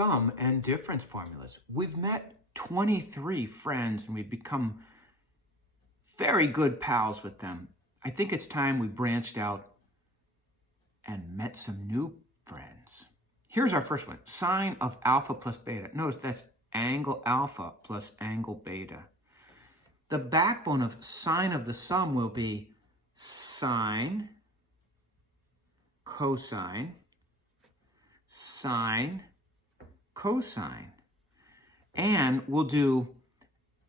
sum and difference formulas. We've met 23 friends and we've become very good pals with them. I think it's time we branched out and met some new friends. Here's our first one, sine of alpha plus beta. Notice that's angle alpha plus angle beta. The backbone of sine of the sum will be sine, cosine, sine, cosine. And we'll do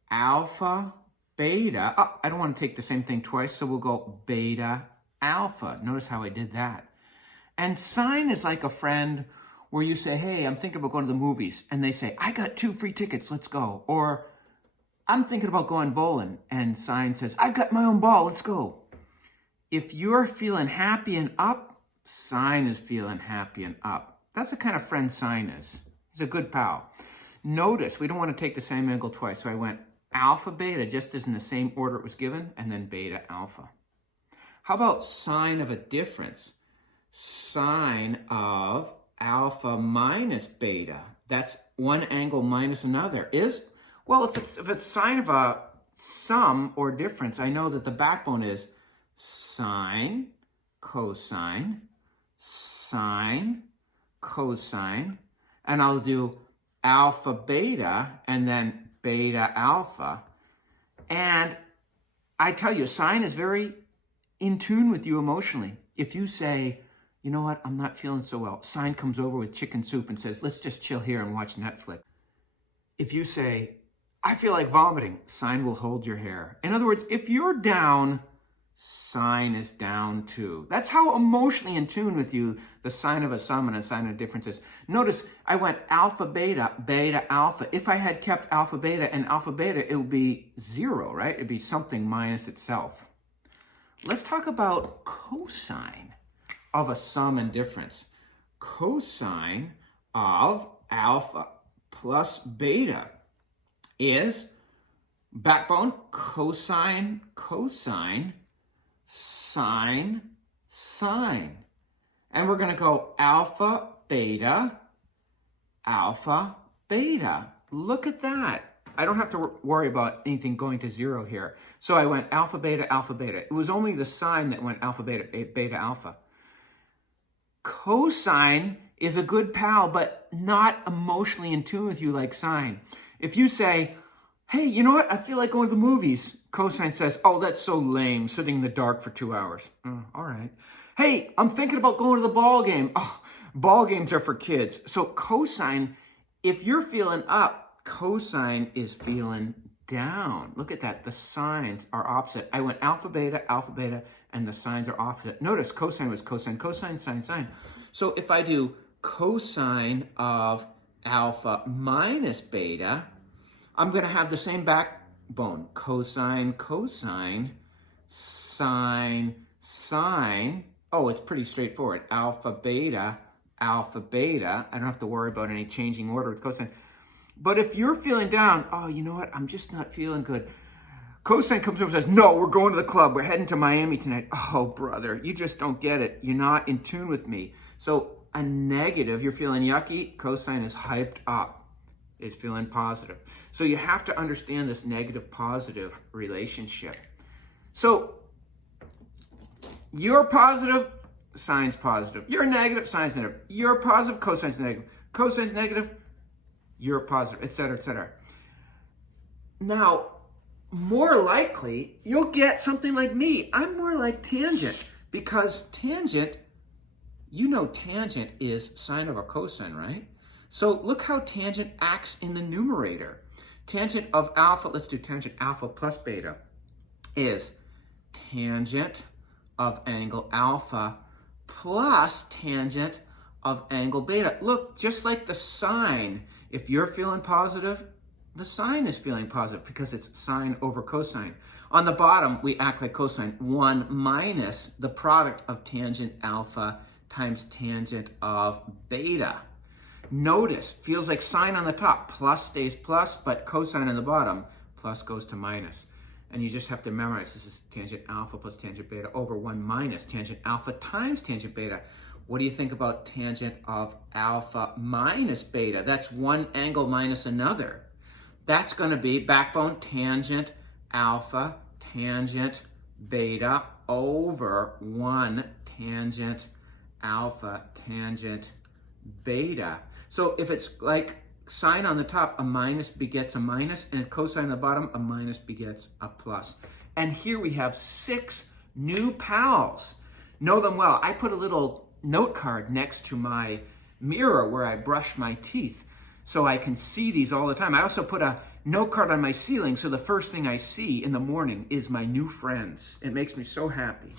alpha, beta. Oh, I don't want to take the same thing twice, so we'll go beta, alpha. Notice how I did that. And sine is like a friend where you say, hey, I'm thinking about going to the movies. And they say, I got 2 free tickets, let's go. Or I'm thinking about going bowling. And sine says, I've got my own ball, let's go. If you're feeling happy and up, sine is feeling happy and up. That's the kind of friend sine is. He's a good pal. Notice, we don't want to take the same angle twice. So I went alpha, beta, just as in the same order it was given, and then beta, alpha. How about sine of a difference? Sine of alpha minus beta. That's one angle minus another. Well, if it's sine of a sum or difference, I know that the backbone is sine, cosine, sine, cosine, and I'll do alpha beta and then beta alpha. And I tell you, sine is very in tune with you emotionally. If you say, you know what, I'm not feeling so well, sine comes over with chicken soup and says, let's just chill here and watch Netflix. If you say, I feel like vomiting, sine will hold your hair. In other words, if you're down, sine is down too. That's how emotionally in tune with you the sine of a sum and a sine of a difference is. Notice I went alpha beta, beta alpha. If I had kept alpha beta and alpha beta, it would be 0, right? It'd be something minus itself. Let's talk about cosine of a sum and difference. Cosine of alpha plus beta is backbone cosine, cosine, sine, sine. And we're going to go alpha, beta, alpha, beta. Look at that. I don't have to worry about anything going to 0 here. So I went alpha, beta, alpha, beta. It was only the sine that went alpha, beta, beta, alpha. Cosine is a good pal, but not emotionally in tune with you like sine. If you say, hey, you know what? I feel like going to the movies. Cosine says, oh, that's so lame, sitting in the dark for 2 hours. Oh, all right. Hey, I'm thinking about going to the ball game. Oh, ball games are for kids. So cosine, if you're feeling up, cosine is feeling down. Look at that. The signs are opposite. I went alpha, beta, and the signs are opposite. Notice cosine was cosine, cosine, sine, sine. So if I do cosine of alpha minus beta, I'm going to have the same backbone. Cosine, cosine, sine, sine. Oh, it's pretty straightforward. Alpha, beta, alpha, beta. I don't have to worry about any changing order with cosine. But if you're feeling down, oh, you know what? I'm just not feeling good. Cosine comes over and says, no, we're going to the club. We're heading to Miami tonight. Oh, brother, you just don't get it. You're not in tune with me. So a negative, you're feeling yucky. Cosine is hyped up, is feeling positive. So you have to understand this negative-positive relationship. So you're positive, sine's positive. You're negative, sine's negative. You're positive, cosine's negative. Cosine's negative, you're positive, etc., etc. Now, more likely, you'll get something like me. I'm more like tangent, because tangent, you know tangent is sine over cosine, right? So look how tangent acts in the numerator. Tangent of alpha, let's do tangent alpha plus beta, is tangent of angle alpha plus tangent of angle beta. Look, just like the sine, if you're feeling positive, the sine is feeling positive because it's sine over cosine. On the bottom, we act like cosine. 1 minus the product of tangent alpha times tangent of beta. Notice, feels like sine on the top. Plus stays plus, but cosine on the bottom, plus goes to minus. And you just have to memorize this is tangent alpha plus tangent beta over 1 minus tangent alpha times tangent beta. What do you think about tangent of alpha minus beta? That's one angle minus another. That's going to be backbone tangent alpha tangent beta over 1 tangent alpha tangent beta. So if it's like sine on the top, a minus begets a minus, and cosine on the bottom, a minus begets a plus. And here we have 6 new pals. Know them well. I put a little note card next to my mirror where I brush my teeth so I can see these all the time. I also put a note card on my ceiling so the first thing I see in the morning is my new friends. It makes me so happy.